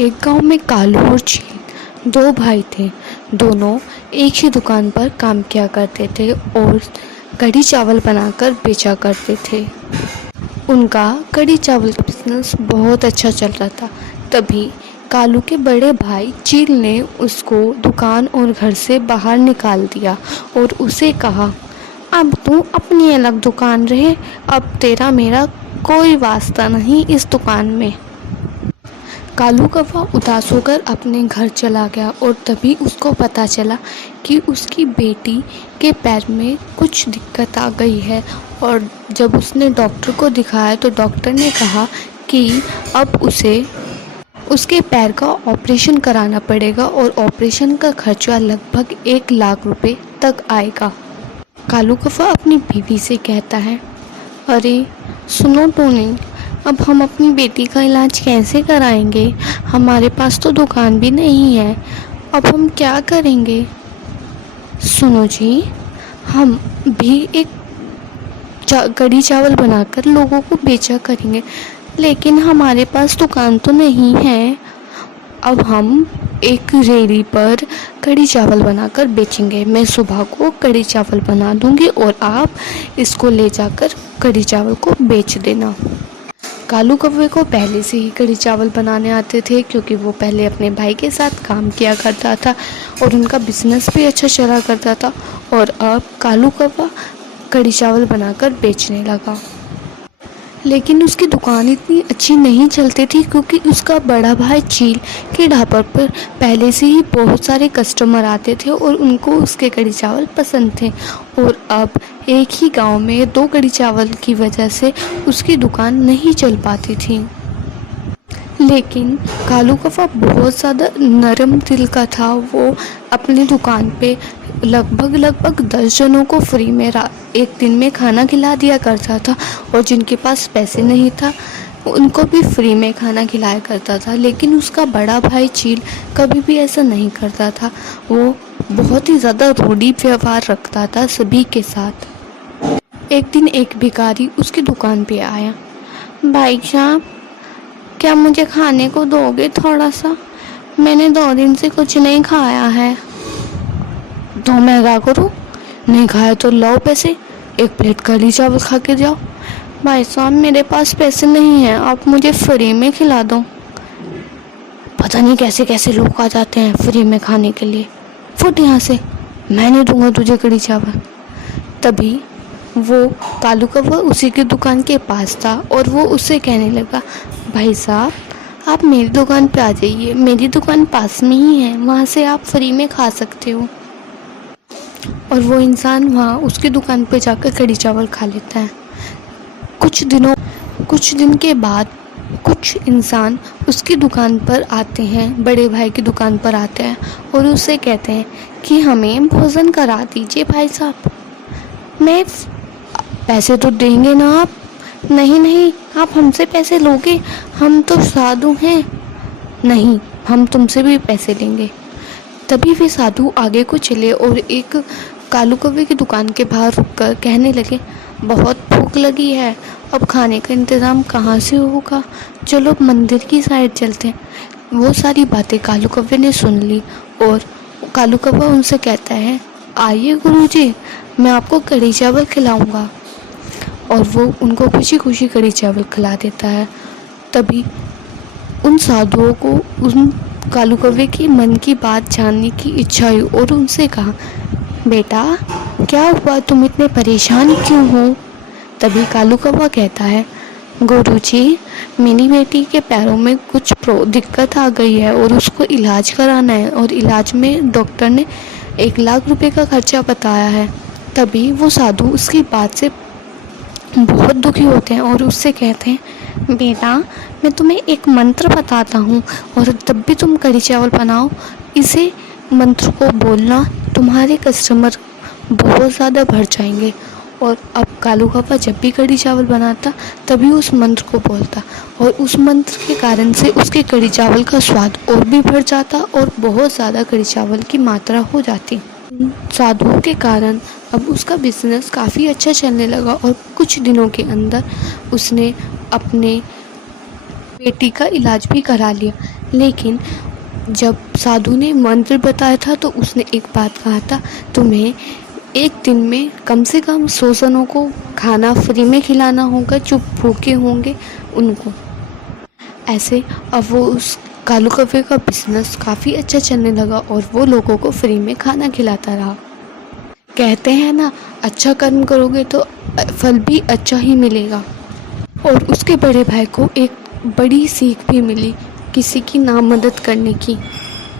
एक गांव में कालू और चील दो भाई थे। दोनों एक ही दुकान पर काम किया करते थे और कढ़ी चावल बनाकर बेचा करते थे। उनका कढ़ी चावल का बिजनेस बहुत अच्छा चल रहा था। तभी कालू के बड़े भाई चील ने उसको दुकान और घर से बाहर निकाल दिया और उसे कहा, अब तू अपनी अलग दुकान रहे, अब तेरा मेरा कोई वास्ता नहीं इस दुकान में। कालू कौवा उदास होकर अपने घर चला गया और तभी उसको पता चला कि उसकी बेटी के पैर में कुछ दिक्कत आ गई है। और जब उसने डॉक्टर को दिखाया तो डॉक्टर ने कहा कि अब उसे उसके पैर का ऑपरेशन कराना पड़ेगा और ऑपरेशन का खर्चा लगभग 1 लाख रुपए तक आएगा। कालू कौवा अपनी बीवी से कहता है, अरे सुनो टोनी, अब हम अपनी बेटी का इलाज कैसे कराएंगे? हमारे पास तो दुकान भी नहीं है, अब हम क्या करेंगे? सुनो जी, हम भी एक कढ़ी चावल बनाकर लोगों को बेचा करेंगे, लेकिन हमारे पास दुकान तो नहीं है। अब हम एक रेहड़ी पर कढ़ी चावल बनाकर बेचेंगे। मैं सुबह को कढ़ी चावल बना दूंगी और आप इसको ले जाकर कढ़ी चावल को बेच देना। कालू कौवे को पहले से ही कढ़ी चावल बनाने आते थे, क्योंकि वो पहले अपने भाई के साथ काम किया करता था और उनका बिजनेस भी अच्छा चला करता था। और अब कालू कौवा कढ़ी चावल बनाकर बेचने लगा, लेकिन उसकी दुकान इतनी अच्छी नहीं चलती थी, क्योंकि उसका बड़ा भाई चील के ढाबा पर पहले से ही बहुत सारे कस्टमर आते थे और उनको उसके कढ़ी चावल पसंद थे। और अब एक ही गांव में 2 कढ़ी चावल की वजह से उसकी दुकान नहीं चल पाती थी। लेकिन कालू कौवा बहुत ज़्यादा नरम दिल का था। वो अपनी दुकान पे लगभग 10 जनों को फ्री में एक दिन में खाना खिला दिया करता था, और जिनके पास पैसे नहीं था उनको भी फ्री में खाना खिलाया करता था। लेकिन उसका बड़ा भाई चील कभी भी ऐसा नहीं करता था। वो बहुत ही ज़्यादा रूढ़ी व्यवहार रखता था सभी के साथ। एक दिन एक भिखारी उसकी दुकान पे आया। भाई साहब, क्या मुझे खाने को दोगे थोड़ा सा? मैंने 2 दिन से कुछ नहीं खाया है। तो मैं क्या करूँ? नहीं खाया तो लाओ पैसे, 1 प्लेट कढ़ी चावल खा के जाओ। भाई साहब, मेरे पास पैसे नहीं हैं, आप मुझे फ्री में खिला दो। पता नहीं कैसे कैसे लोग आ जाते हैं फ्री में खाने के लिए। फुट यहाँ से, मैं नहीं दूंगा तुझे कढ़ी चावल। तभी वो कालू कौवा उसी की दुकान के पास था और वो उससे कहने लगा, भाई साहब, आप मेरी दुकान पे आ जाइए, मेरी दुकान पास में ही है, वहाँ से आप फ्री में खा सकते हो। और वो इंसान वहाँ उसकी दुकान पे जाकर कढ़ी चावल खा लेता है। कुछ दिन के बाद कुछ इंसान उसकी दुकान पर आते हैं, बड़े भाई की दुकान पर आते हैं और उससे कहते हैं कि हमें भोजन करा दीजिए भाई साहब। मैं पैसे तो देंगे ना आप? नहीं, आप हमसे पैसे लोगे? हम तो साधु हैं। नहीं, हम तुमसे भी पैसे लेंगे। तभी वे साधु आगे को चले और एक कालू कौवे की दुकान के बाहर रुककर कहने लगे, बहुत भूख लगी है, अब खाने का इंतज़ाम कहाँ से होगा? चलो मंदिर की साइड चलते हैं। वो सारी बातें कालू कौवे ने सुन ली और कालू कौवा उनसे कहता है, आइए गुरुजी, मैं आपको कढ़ी चावल खिलाऊंगा। और वो उनको खुशी खुशी कढ़ी चावल खिला देता है। तभी उन साधुओं को उन कालू कौवे की मन की बात जानने की इच्छा हुई और उनसे कहा, बेटा क्या हुआ, तुम इतने परेशान क्यों हो? तभी कालू कौवा कहता है, गुरुजी, मेरी बेटी के पैरों में कुछ दिक्कत आ गई है और उसको इलाज कराना है, और इलाज में डॉक्टर ने 1 लाख रुपए का खर्चा बताया है। तभी वो साधु उसकी बात से बहुत दुखी होते हैं और उससे कहते हैं, बेटा मैं तुम्हें एक मंत्र बताता हूँ और तब भी तुम कढ़ी चावल बनाओ। इसे मंत्र को बोलना, तुम्हारे कस्टमर बहुत ज़्यादा बढ़ जाएंगे। और अब कालू कौवा जब भी कढ़ी चावल बनाता तभी उस मंत्र को बोलता, और उस मंत्र के कारण से उसके कढ़ी चावल का स्वाद और भी बढ़ जाता और बहुत ज़्यादा कढ़ी चावल की मात्रा हो जाती। साधुओं के कारण अब उसका बिजनेस काफ़ी अच्छा चलने लगा और कुछ दिनों के अंदर उसने अपने बेटी का इलाज भी करा लिया। लेकिन जब साधु ने मंत्र बताया था तो उसने एक बात कहा था, तुम्हें एक दिन में कम से कम 100 जनों को खाना फ्री में खिलाना होगा जो भूखे होंगे उनको। ऐसे अब वो उस कालू कौवे का बिजनेस काफ़ी अच्छा चलने लगा और वो लोगों को फ्री में खाना खिलाता रहा। कहते हैं ना, अच्छा कर्म करोगे तो फल भी अच्छा ही मिलेगा। और उसके बड़े भाई को एक बड़ी सीख भी मिली किसी की ना मदद करने की।